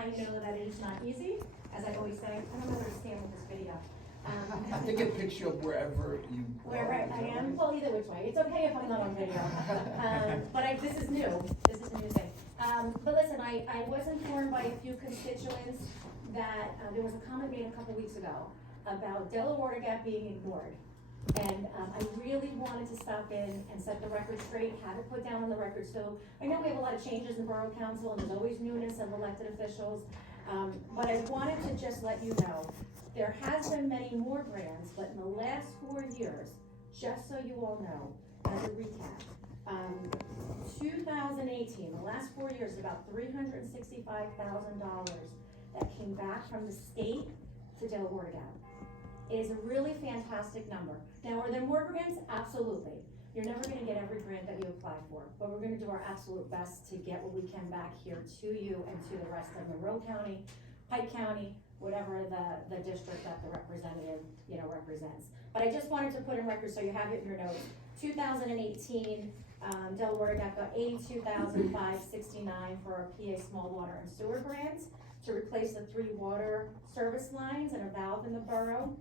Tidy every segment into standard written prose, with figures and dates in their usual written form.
I know that it is not easy, as I always say. I don't know where to stand with this video. I think it picks you up wherever you are. Wherever I am, well, either which way. It's okay if I'm not on video. But this is new. This is a new thing. But listen, I was informed by a few constituents that there was a comment made a couple weeks ago about Delaware Gap being ignored. And I really wanted to stop in and set the record straight, have it put down on the record. So I know we have a lot of changes in Borough Council and there's always newness of elected officials. But I wanted to just let you know, there has been many more grants, but in the last 4 years, just so you all know, as a recap, 2018, the last 4 years, about $365,000 that came back from the state to Delaware Gap. It is a really fantastic number. Now, are there more grants? Absolutely. You're never gonna get every grant that you apply for, but we're gonna do our absolute best to get what we can back here to you and to the rest of Monroe County, Pike County, whatever the district that the representative, represents. But I just wanted to put in record so you have it in your notes. 2018, Delaware Gap got $82,569 for our PA small water and sewer grants to replace the 3 water service lines and a valve in the borough.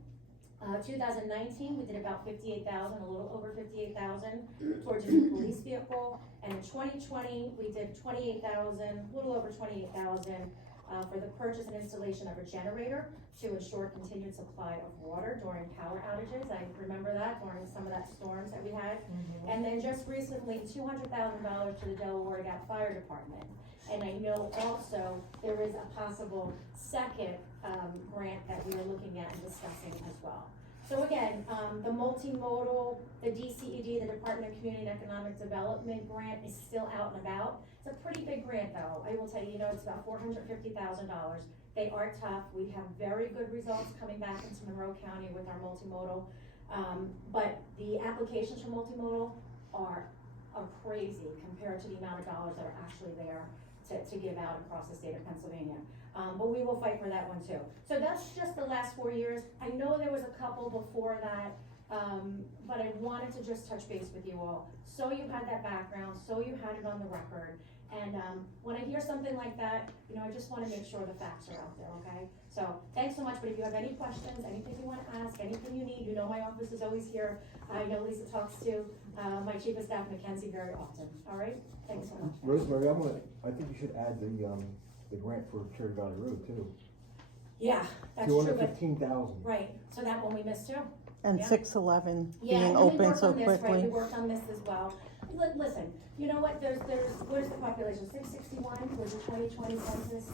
2019, we did about $58,000, a little over $58,000 towards a new police vehicle. And in 2020, we did $28,000, a little over $28,000 for the purchase and installation of a generator to ensure continued supply of water during power outages. I remember that during some of that storms that we had. And then just recently, $200,000 to the Delaware Gap Fire Department. And I know also there is a possible second grant that we are looking at and discussing as well. So again, the multimodal, the DCED, the Department of Community and Economic Development grant is still out and about. It's a pretty big grant though. I will tell you, it's about $450,000. They are tough. We have very good results coming back into Monroe County with our multimodal. But the applications for multimodal are crazy compared to the amount of dollars that are actually there to give out across the state of Pennsylvania. But we will fight for that one too. So that's just the last 4 years. I know there was a couple before that, but I wanted to just touch base with you all. So you had that background, so you had it on the record. And when I hear something like that, I just want to make sure the facts are out there, okay? So thanks so much, but if you have any questions, anything you want to ask, anything you need, my office is always here. I know Lisa talks to my chief of staff, Mackenzie, very often, all right? Thanks so much. Rosemary, I think you should add the grant for Cherry Valley Road too. Yeah, that's true. $215,000. Right, so that one we missed too. And Yeah. 611 Yeah, being and we open worked so on this, right? quickly. We worked on this as well. Listen, you know what, what is the population, 661 was the 2020 census?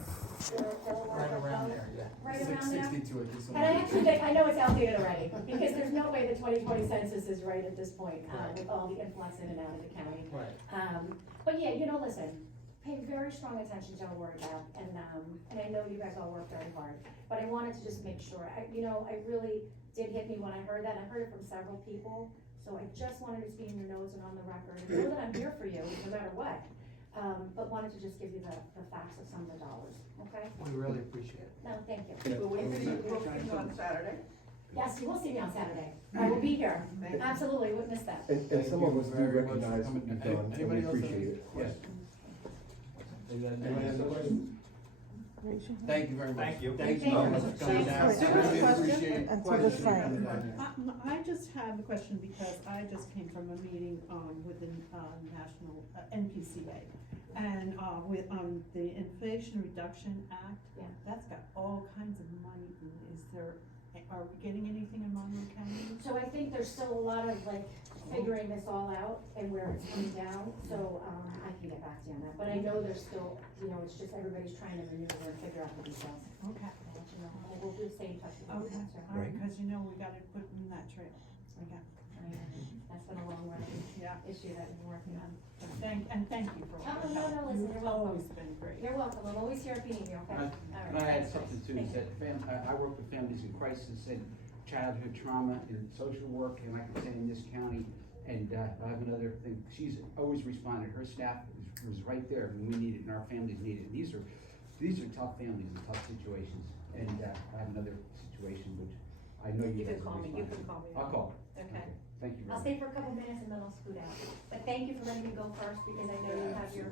Right around there, yeah. Right around there? 662 at this And I actually think, I know it's outdated already, because there's no way the 2020 census is right at this point, with all the influx in and out of the county. Right. But yeah, listen, pay very strong attention to our word about, and I know you guys all work very hard, but I wanted to just make sure, I really did hit me when I heard that. I heard it from several people, so I just wanted it to be in your notes and on the record. I know that I'm here for you, no matter what, but wanted to just give you the facts of some of the dollars, okay? We really appreciate it. No, thank you. Will we see you on Saturday? Yes, you will see me on Saturday. I will be here. Absolutely, wouldn't miss that. And some of us do very much for recognize coming. what you've done, and Anybody we else have appreciate any it. questions? Anybody have a question? Thank you very much. Thank you. Thank you Thank very you. much for coming down. Thanks. Really Question? appreciate it. And to the same. I just have a question because I just came from a meeting with the national NPCA, and with the Inflation Reduction Act. Yeah. That's got all kinds of money. Are we getting anything in Monroe County? So I think there's still a lot of figuring this all out and where it's coming down, so I can get back to you on that. But I know there's still, it's just everybody's trying to maneuver and figure out the details. Okay. I'll let you know. And we'll stay in touch with you. Okay, Sure. all right, because we gotta put in that trail. Okay. That's been a long running Yeah. issue that we're working on. Thank you for all Oh, your no, help. listen, You've you're welcome. always been great. You're welcome. I'm always here if you need me, okay? All right. Can I add Thanks, something guys. too, Thank is you. that I work with families in crisis and childhood trauma and social work, and like I say, in this county, and I have another thing, she's always responded, her staff was right there when we need it and our families need it. These are tough families and tough situations, and I have another situation which I know you You guys can will call me, you respond. can call me. I'll call. Okay. Thank you I'll very stay for a couple minutes and then I'll scoot out. But thank you for letting me go first because I know you have your,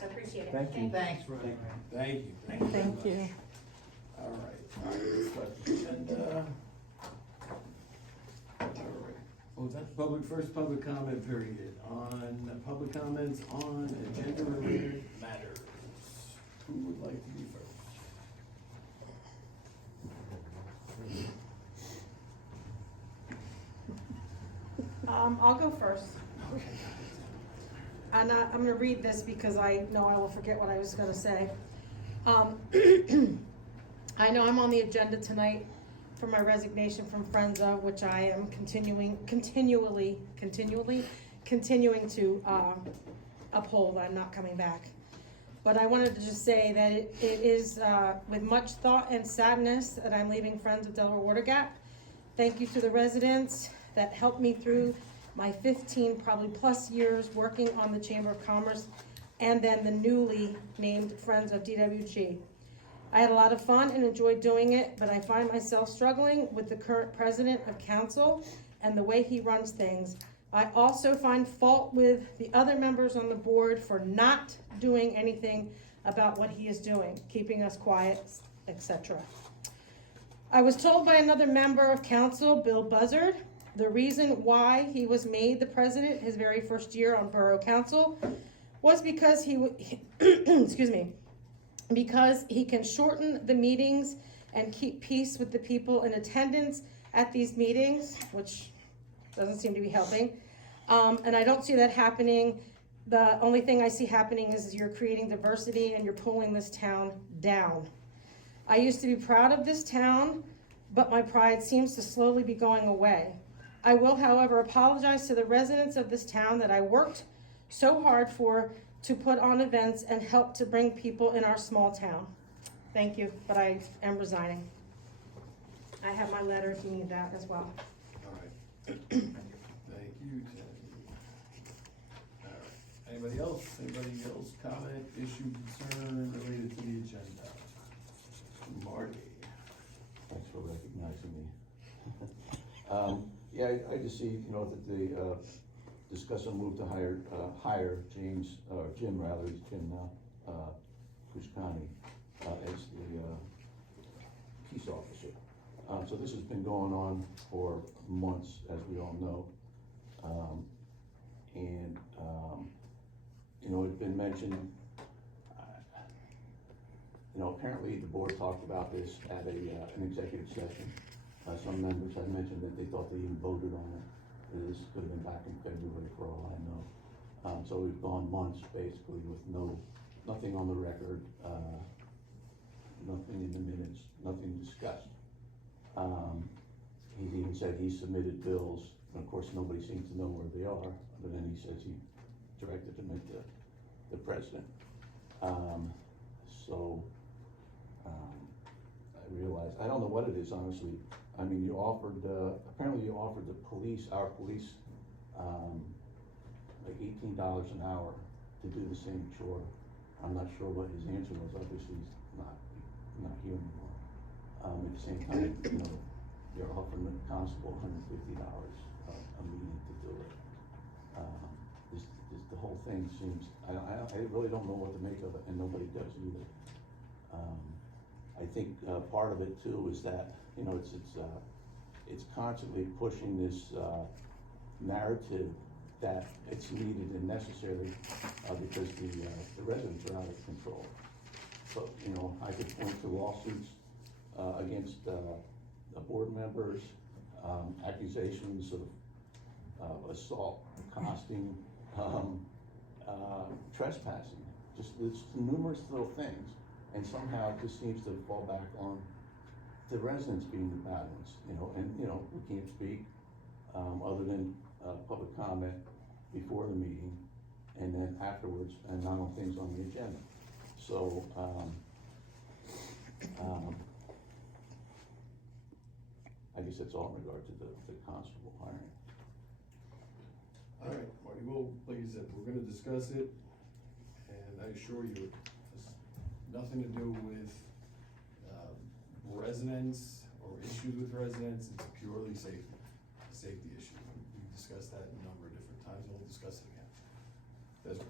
so appreciate it. Thank you. Thanks, Ron. Thank you. Thank Thank you. All right, let's start the agenda. All right, well, that's first public comment period on public comments on agenda related matters. Who would like to be first? I'll go first. And I'm gonna read this because I know I will forget what I was gonna say. I know I'm on the agenda tonight for my resignation from Frienza, which I am continuing to uphold. I'm not coming back. But I wanted to just say that it is with much thought and sadness that I'm leaving Friends of Delaware Water Gap. Thank you to the residents that helped me through my 15 probably plus years working on the Chamber of Commerce and then the newly named Friends of DWG. I had a lot of fun and enjoyed doing it, but I find myself struggling with the current president of council and the way he runs things. I also find fault with the other members on the board for not doing anything about what he is doing, keeping us quiet, etc. I was told by another member of council, Bill Buzzard, the reason why he was made the president his very first year on Borough Council was because excuse me, because he can shorten the meetings and keep peace with the people in attendance at these meetings, which doesn't seem to be helping. And I don't see that happening. The only thing I see happening is you're creating diversity and you're pulling this town down. I used to be proud of this town, but my pride seems to slowly be going away. I will, however, apologize to the residents of this town that I worked so hard to put on events and help to bring people in our small town. Thank you, but I am resigning. I have my letter if you need that as well. All right. Thank you, Teddy. All right, anybody else? Anybody else comment, issue, concern related to the agenda? Marty. Thanks for recognizing me. Yeah, I just see, you know, that they discuss a move to hire Jim rather, he's Jim now, Kushkani, as the peace officer. So this has been going on for months, as we all know. You know, it's been mentioned, you know, apparently the board talked about this at an executive session. Some members had mentioned that they thought they even voted on it. This could have been back in February for all I know. So we've gone months basically with nothing on the record, nothing in the minutes, nothing discussed. He even said he submitted bills, and of course nobody seems to know where they are, but then he says he directed them at the president. I realized, I don't know what it is, honestly. I mean, you offered, apparently you offered the police, our police, like $18 an hour to do the same chore. I'm not sure what his answer was, obviously he's not here anymore. At the same time, you know, you're offering the constable $150 a meeting to do it. The whole thing seems, I really don't know what to make of it, and nobody does either. I think part of it too is that, you know, it's constantly pushing this narrative that it's needed and necessary because the residents are out of control. So, you know, I could point to lawsuits against board members, accusations of assault, accosting, trespassing, just numerous little things. And somehow it just seems to fall back on the residents being the bad ones, you know, and, you know, we can't speak other than public comment before the meeting and then afterwards, and not on things on the agenda. So, I guess that's all in regard to the constable hiring. All right, Marty, well, like you said, we're gonna discuss it, and I assure you, it's nothing to do with residents or issues issues with residents, it's purely safety issue. We've discussed that a number of different times, and we'll discuss it again. Desiree?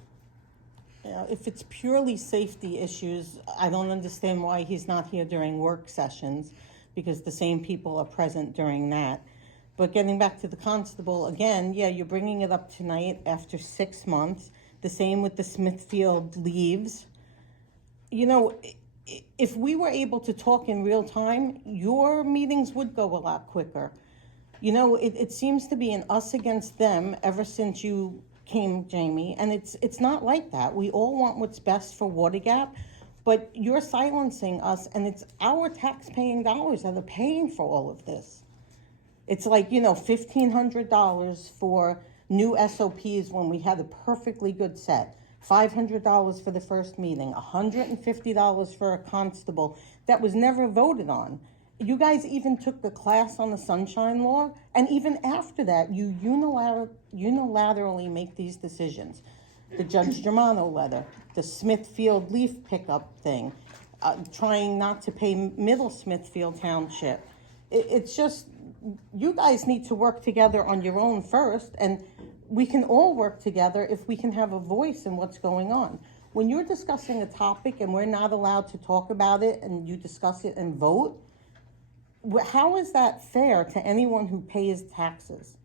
Yeah, if it's purely safety issues, I don't understand why he's not here during work sessions, because the same people are present during that. But getting back to the constable, again, yeah, you're bringing it up tonight after 6 months. The same with the Smithfield leaves. You know, if we were able to talk in real time, your meetings would go a lot quicker. You know, it seems to be an us against them ever since you came, Jamie, and it's not like that. We all want what's best for Water Gap, but you're silencing us, and it's our tax-paying dollars that are paying for all of this. It's like, you know, $1,500 for new SOPs when we had a perfectly good set. $500 for the first meeting, $150 for a constable that was never voted on. You guys even took the class on the Sunshine Law, and even after that, you unilaterally make these decisions. The Judge Germano letter, the Smithfield leaf pickup thing, trying not to pay Middle Smithfield Township. It's just, you guys need to work together on your own first, and we can all work together if we can have a voice in what's going on. When you're discussing a topic and we're not allowed to talk about it and you discuss it and vote, how is that fair to anyone who pays taxes?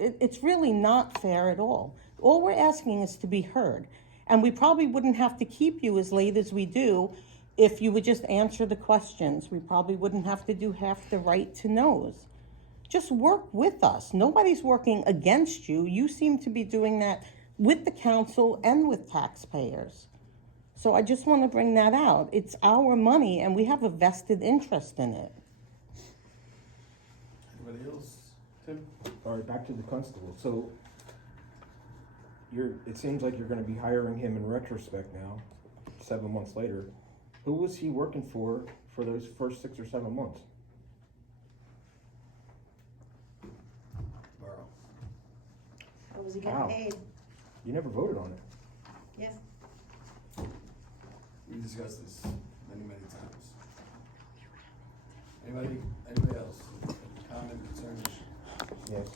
It's really not fair at all. All we're asking is to be heard. And we probably wouldn't have to keep you as late as we do if you would just answer the questions. We probably wouldn't have to do half the right to knows. Just work with us. Nobody's working against you. You seem to be doing that with the council and with taxpayers. So I just want to bring that out. It's our money and we have a vested interest in it. Anybody else? Tim? All right, back to the constable. So it seems like you're gonna be hiring him in retrospect now, 7 months later. Who was he working for those first 6 or 7 months? Borough. What was he Wow. getting paid? You never voted on it. Yes. We discussed this many times. Anybody else? Comment, concern, issue? Yes.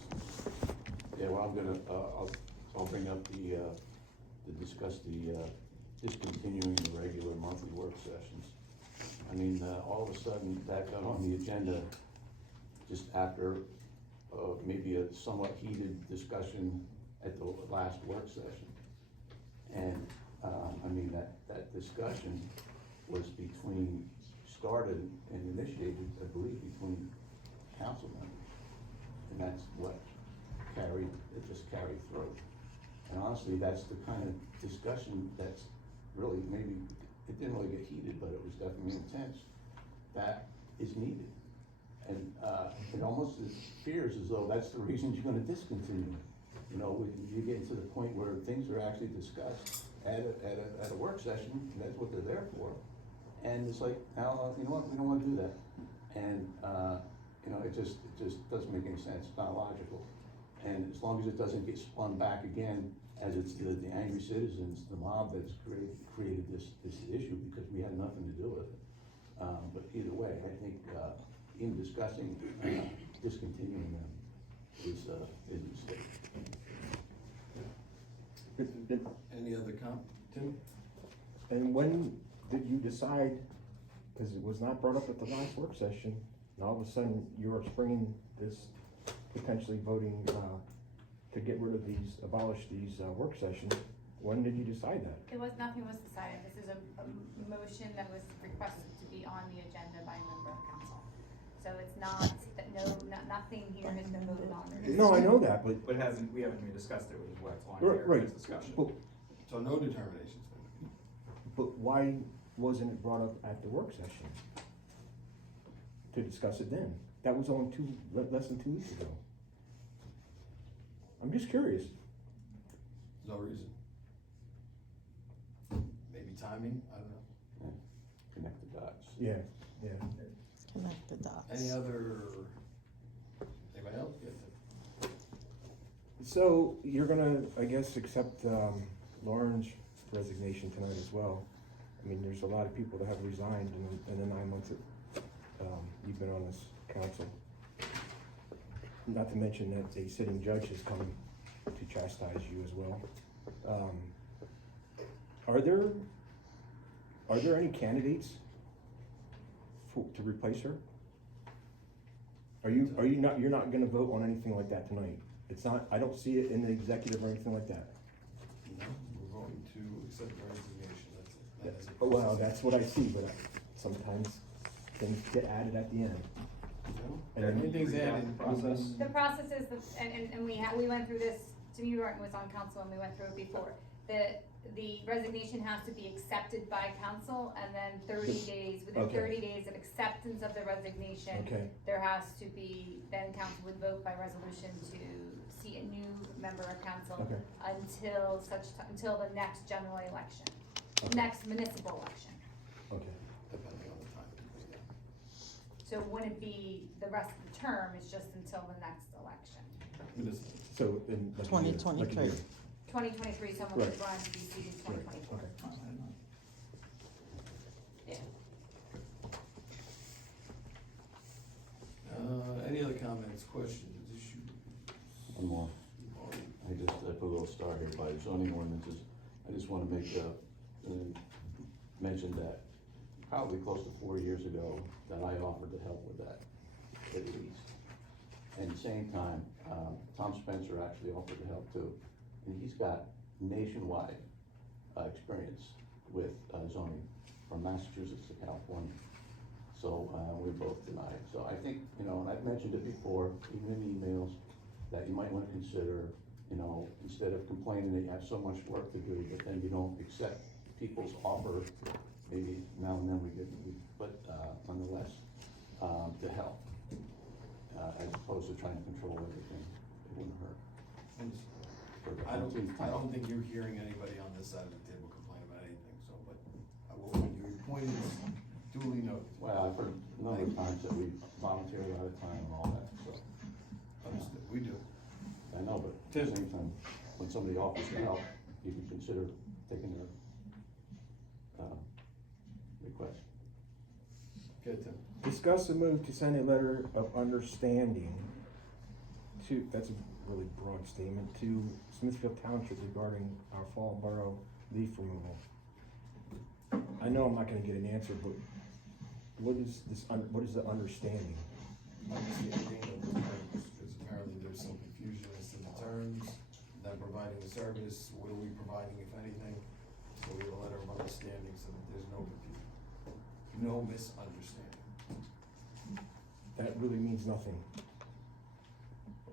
Yeah, well, I'm gonna, I'll bring up to discuss discontinuing the regular monthly work sessions. I mean, all of a sudden, that got on the agenda just after, maybe a somewhat heated discussion at the last work session. And, I mean, that discussion was started and initiated, I believe, between council members. And that's what just carried through. And honestly, that's the kind of discussion that's really, maybe, it didn't really get heated, but it was definitely intense, that is needed. And it almost appears as though that's the reason you're gonna discontinue. You know, you're getting to the point where things are actually discussed at a work session, and that's what they're there for. And it's like, now, you know what, we don't wanna do that. And, you know, it just doesn't make any sense, it's not logical. And as long as it doesn't get spun back again, as it's the angry citizens, the mob that's created this issue, because we had nothing to do with it. But either way, I think, in discussing, discontinuing them is a mistake. Any other Tim? And when did you decide, because it was not brought up at the last work session, and all of a sudden you're springing this, potentially voting to get rid of abolish these work sessions, when did you decide that? Nothing was decided. This is a motion that was requested to be on the agenda by a member of council. So it's not, nothing here has been voted on. No, I know that, but. But we haven't even discussed it, which is why it's on Right, here, right. as discussion. So no determination's been made. But why wasn't it brought up at the work session? To discuss it then? That was only less than 2 weeks ago. I'm just curious. No reason. Maybe timing, I don't know. Yeah. Connect the dots. Yeah. Connect the dots. Anybody else? Yes. So you're gonna, I guess, accept Lauren's resignation tonight as well. I mean, there's a lot of people that have resigned in the 9 months that you've been on this council. Not to mention that a sitting judge has come to chastise you as well. Are there any candidates to replace her? You're not gonna vote on anything like that tonight? It's not, I don't see it in the executive or anything like that. No, we're going to accept her resignation, that's it. That is a Well, process. that's what I see, but sometimes things get added at the end. No, And then- anything's added. Process. The process is, and we went through this, Jimmy Norton was on council and we went through it before. The resignation has to be accepted by council and then 30 days, within Okay. 30 days of acceptance of the resignation, Okay. there has to be, then council would vote by resolution to see a new member of council Okay. until the next general election, Okay. next municipal election. Okay. Depending on the time. Yeah. So it wouldn't be the rest of the term, it's just until the next election. Municipal. So in like a year, like a 2023. year. 2023, someone Right. would run to be seated Right, 2024. okay. Yeah. Any other comments, questions, issues? One more. I put a little star here by zoning ordinances. I just wanna mention that probably close to 4 years ago, that I offered to help with that, at least. And at the same time, Tom Spencer actually offered to help too. And he's got nationwide, experience with, zoning, from Massachusetts to California. So, we both denied. So I think, and I've mentioned it before, even in emails, that you might wanna consider, instead of complaining that you have so much work to do, but then you don't accept people's offer, maybe now and then but nonetheless, to help, as opposed to trying to control everything, it wouldn't hurt. I don't think you're hearing anybody on this side of the table complain about anything, so, but your point is duly noted. Well, I've heard a number of times that we volunteer a lot of time and all that, so. Understood, we do. I know, but at the same time, when somebody offers to help, you can consider taking their, request. Good, Tim. Discuss a move to send a letter of understanding to, that's a really broad statement, to Smithfield Township regarding our fall borough leaf removal. I know I'm not gonna get an answer, but what is the understanding? Understanding of the terms, because apparently there's some confusion as to the terms, them providing the service, what are we providing, if anything? So we have a letter of understanding so that there's no confusion, no misunderstanding. That really means nothing.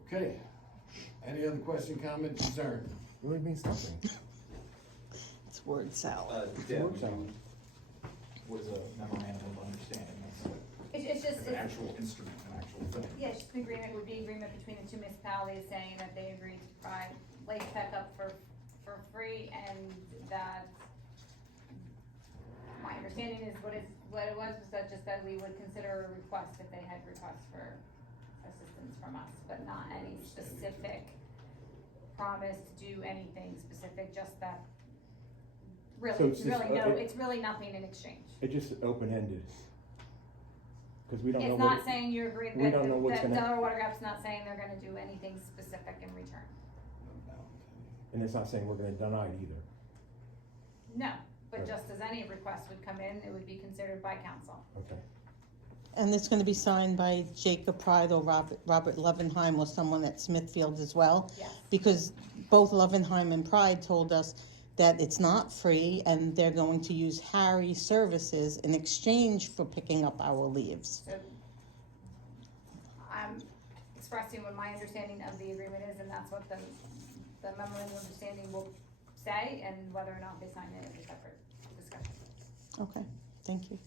Okay, any other question, comment, concern? Really means nothing. It's word salad. Yeah, Works out. was a memorandum of understanding, that's It's just, an actual instrument, an actual thing. yeah, it's just an agreement, would be agreement between the two municipalities saying that they agreed to provide lake pickup for free, and that my understanding is what it was that just that we would consider a request if they had requests for assistance from us, but not any specific promise to do anything specific, just that So really, it's just, it's really nothing in exchange. It's just open-ended. Cause we don't know It's what. not saying you're agreeing, we don't know what's gonna- Delaware Water Gap's not saying they're gonna do anything specific in return. And it's not saying we're gonna deny it either. No, but Right. just as any request would come in, it would be considered by council. Okay. And it's gonna be signed by Jacob Pride or Robert Levenheim or someone at Smithfield as well? Yes. Because both Levenheim and Pride told us that it's not free and they're going to use Harry services in exchange for picking up our leaves. So I'm expressing what my understanding of the agreement is, and that's what the memorandum of understanding will say, and whether or not they sign it is a separate discussion. Okay, thank you.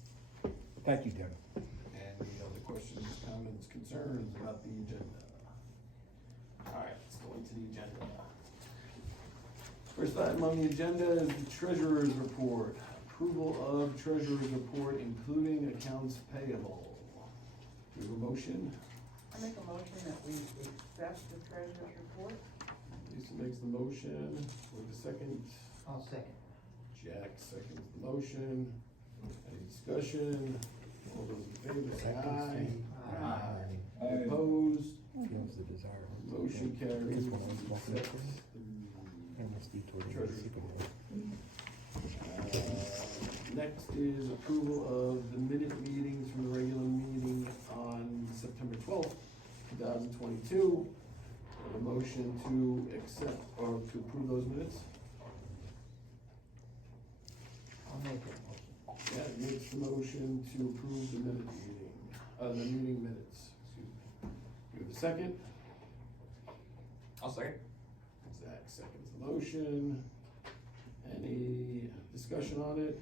Thank you, Devin. Any other questions, comments, concerns about the agenda? Alright, let's go into the agenda. First item on the agenda is the treasurer's report. Approval of treasurer's report, including accounts payable. Do we have a motion? I make a motion that we accept the treasurer's report. Lisa makes the motion, with the second. I'll second. Jack seconds the motion. Any discussion? All those in favor say aye. Aye. Opposed? That was the desire. Motion carries. When I was walking up there, Accept. I missed detour to the Treasurer. sycamore. Next is approval of the minute meetings from the regular meeting on September twelfth, 2022. A motion to accept or to approve those minutes? I'll make it motion. Yeah, makes the motion to approve the the meeting minutes, excuse me. You have a second? I'll second. Zach seconds the motion. Any discussion on it?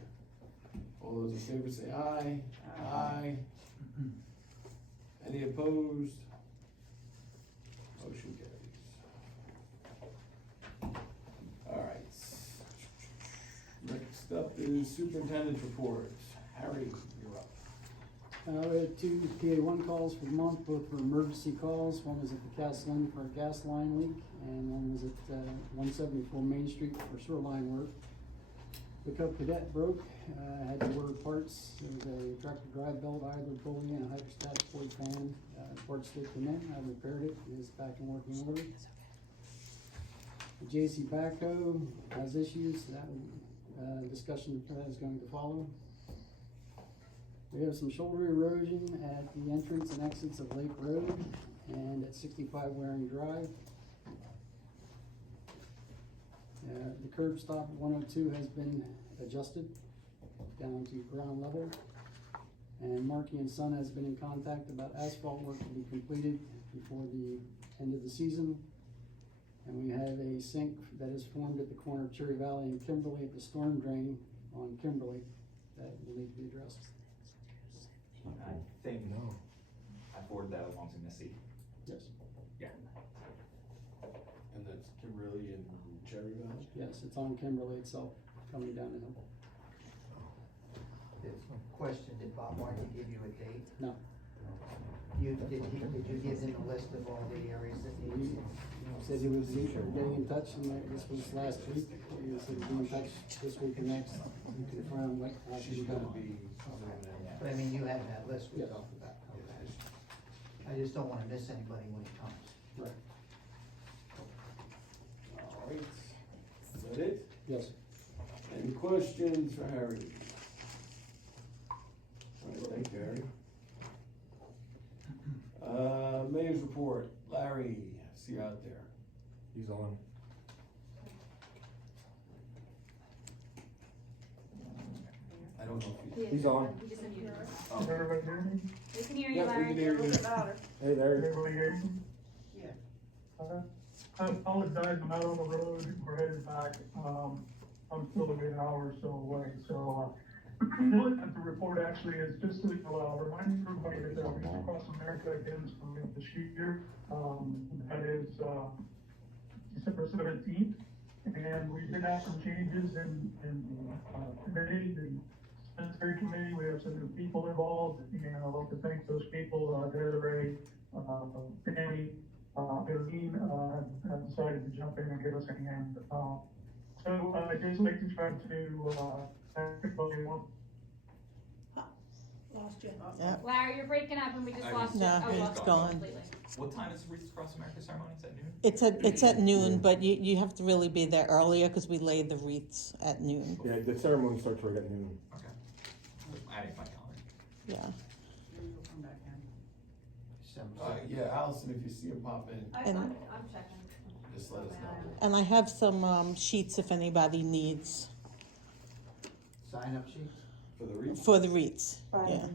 All those in favor say aye. Aye. Any opposed? Motion carries. All right. Next up is superintendent's report. Harry, you're up. We had 2 PA1 calls for the month, both were emergency calls. One was at the Castellan for a gas line leak, and one was at 174 Main Street for sewer line work. Pickup cadet broke, had to order parts. There was a tractor drive belt, idler pulley, and a hydrostatic void fan. Parts did come in, I repaired it, it is back in working order. The JC backhoe has issues, that discussion for that is going to follow. We have some shoulder erosion at the entrance and exits of Lake Road and at 65 Waring Drive. The curb stop at 102 has been adjusted down to ground level. And Markey and Son has been in contact about asphalt work to be completed before the end of the season. And we have a sink that is formed at the corner of Cherry Valley and Kimberly at the storm drain on Kimberly that will need to be addressed. I think No. I forwarded that along to Missy. Yes. Yeah. And that's Kimberly and Cherry Valley? Yes, it's on Kimberly itself, coming down the hill. There's no question, did Bob Martin give you a date? No. Did you give him a list of all the areas that He need? said he was getting in touch, and this was last week. He said he'd be in touch this week and next to confirm what has to be She's gonna done. be coming in. But I mean, you have that list Yeah. right off the bat, okay? I just don't wanna miss anybody when he comes. Right. All right. Is that it? Yes. Any questions for Harry? All right, thank you, Harry. Mayor's report. Larry, see you out there. He's on. I don't know if He's on. He just unmuted himself. you. Everybody hear me? We can hear you, Yes, we Larry. can hear you. Hey, Larry. Everybody hear me? Yeah. I apologize, I'm out on the road, we're headed back, I'm still a good hour or so away, so, what the report actually is just to, remind everybody that, Reach Across America again is coming up this year, that is, December 17th, and we did have some changes in the committee, the dispensary committee, we have some new people involved, and I'd like to thank those people, Desiree, Danny, Irene, have decided to jump in and give us a hand. So I'd just like to try to, everybody want. Lost you. Yeah. Larry, you're breaking up and we just I lost you. No, Oh, he's lost you gone. completely. What time is Wreaths Across America ceremony? Is that noon? It's at noon, but you have to really be there earlier because we laid the wreaths at noon. Yeah, the ceremony starts right at noon. Okay. I didn't find calendar. Yeah. Come back in. December Yeah, Allison, if you see him pop in, And- I'm checking. just let us know. And I have some sheets if anybody needs Sign up sheets? For the reach, for the wreaths. Yeah.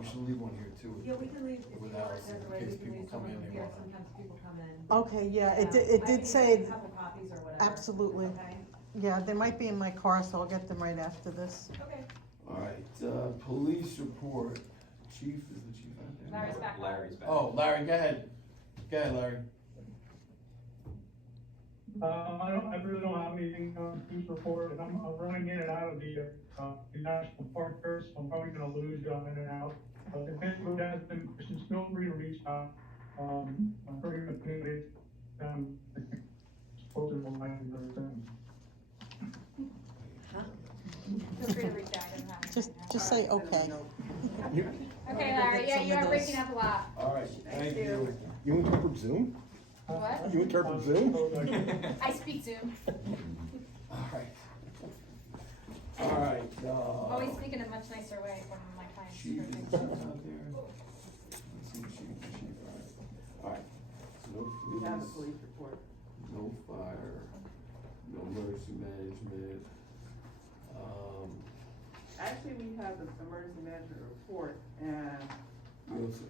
we should leave one here too. Yeah, we can leave, if you With want, Allison, Desiree, in we case can people leave come some of in, them they here, want them. sometimes people come in. Okay, yeah, I it can did give say, you a couple copies or whatever. absolutely. Okay, Yeah, they might be in my car, so I'll get them right after this. okay. All right, police report. Chief, is the chief out there? Larry's back. Larry's back. Oh, Larry, go ahead. Go ahead, Larry. I really don't have anything on this report, and I'm running in and out of the national park first, so I'm probably gonna lose you in and out. If anyone has any questions, feel free to reach out. I'm pretty much committed, supposed to remind you of everything. Feel free to reach out. Just say okay. Okay, Larry, yeah, you are breaking up a lot. All right, thank you. You interpret Zoom? What? You interpret Zoom? I speak Zoom. All right. All right, Always speak in a much nicer way from my clients. Chief, is Chief out there? Let's see, Chief, all right. So no We have a police, police report. no fire, no emergency management. Actually, we have the emergency management report, and We also,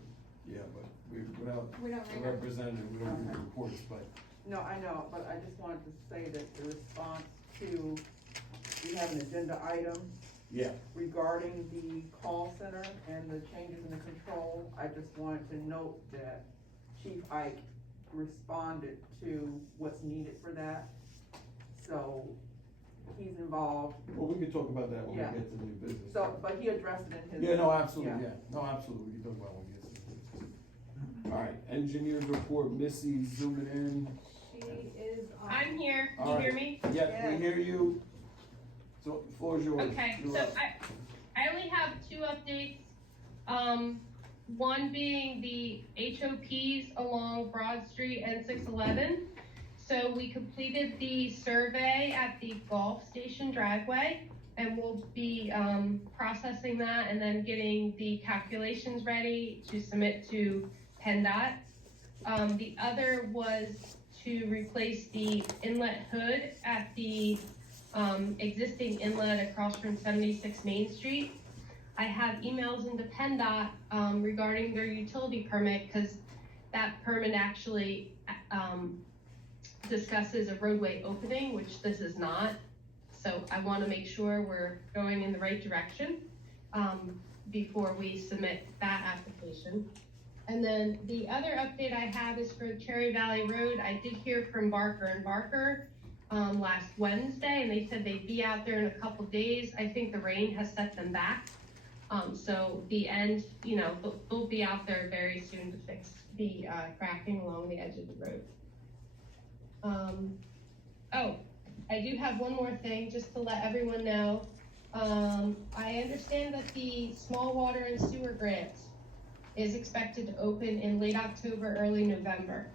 yeah, but without We don't a read it. representative, we don't do reports, but no, I know, but I just wanted to say that the response to, we have an agenda item yeah, regarding the call center and the changes in the control. I just wanted to note that Chief Ike responded to what's needed for that. So he's involved. well, we can talk about that when we Yeah. get to new business. So, but he addressed it in his. Yeah, no, absolutely, yeah, no, absolutely, we can talk about when we get to new business. All right, engineers report, Missy zooming in. She is. I'm here, All can you hear right. me? Yeah, we hear you. So, the floor is yours. Okay, You're so up. I only have 2 updates. One being the HOPs along Broad Street and 611. So we completed the survey at the Golf Station driveway, and we'll be processing that and then getting the calculations ready to submit to PennDOT. The other was to replace the inlet hood at the existing inlet across from 76 Main Street. I have emails into PennDOT regarding their utility permit, because that permit actually discusses a roadway opening, which this is not. So I want to make sure we're going in the right direction before we submit that application. And then the other update I have is for Cherry Valley Road. I did hear from Barker and Barker last Wednesday, and they said they'd be out there in a couple days. I think the rain has set them back. So the end, you know, they'll be out there very soon to fix the cracking along the edge of the road. Oh, I do have one more thing, just to let everyone know. I understand that the small water and sewer grant is expected to open in late October, early November.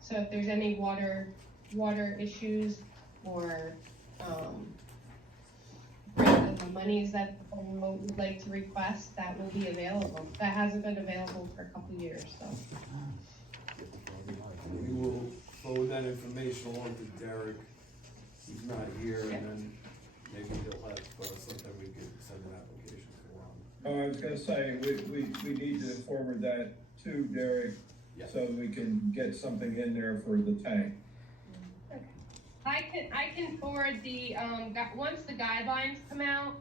So if there's any water issues or, the monies that the borough would like to request, that will be available. That hasn't been available for a couple of years, so. We will forward that information along to Derek. He's not here, and then maybe he'll have something we could send an application for. I was gonna say, we need to forward that to Derek, Yeah. so we can get something in there for the tank. I can forward the, once the guidelines come out,